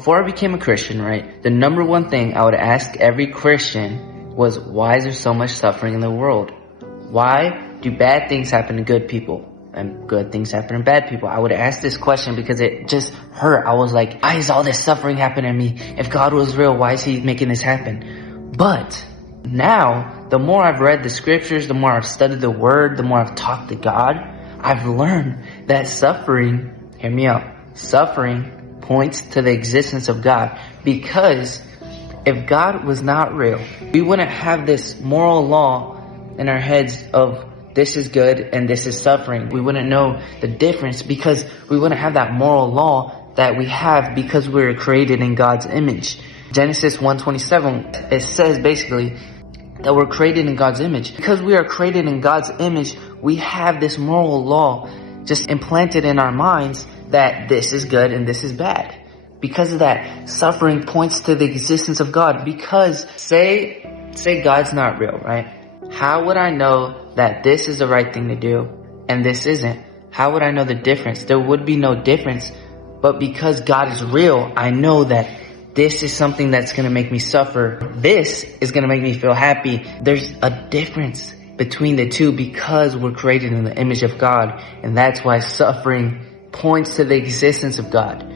Before I became a Christian, right, the number one thing I would ask every Christian was, why is there so much suffering in the world? Why do bad things happen to good people and good things happen to bad people? I would ask this question because it just hurt. I was like, why is all this suffering happening to me? If God was real, why is he making this happen? But now, the more I've read the scriptures, the more I've studied the word, the more I've talked to God, I've learned that suffering, hear me out, suffering points to the existence of God. Because if God was not real, we wouldn't have this moral law in our heads of this is good and this is suffering. We wouldn't know the difference because we wouldn't have that moral law that we have because we were created in God's image. Genesis 1:27, it says basically that we're created in God's image. Because we are created in God's image, we have this moral law just implanted in our minds that this is good and this is bad. Because of that, suffering points to the existence of God. Because say God's not real, right? How would I know that this is the right thing to do and this isn't? How would I know the difference? There would be no difference. But because God is real, I know that this is something that's going to make me suffer. This is going to make me feel happy. There's a difference between the two because we're created in the image of God. And that's why suffering points to the existence of God.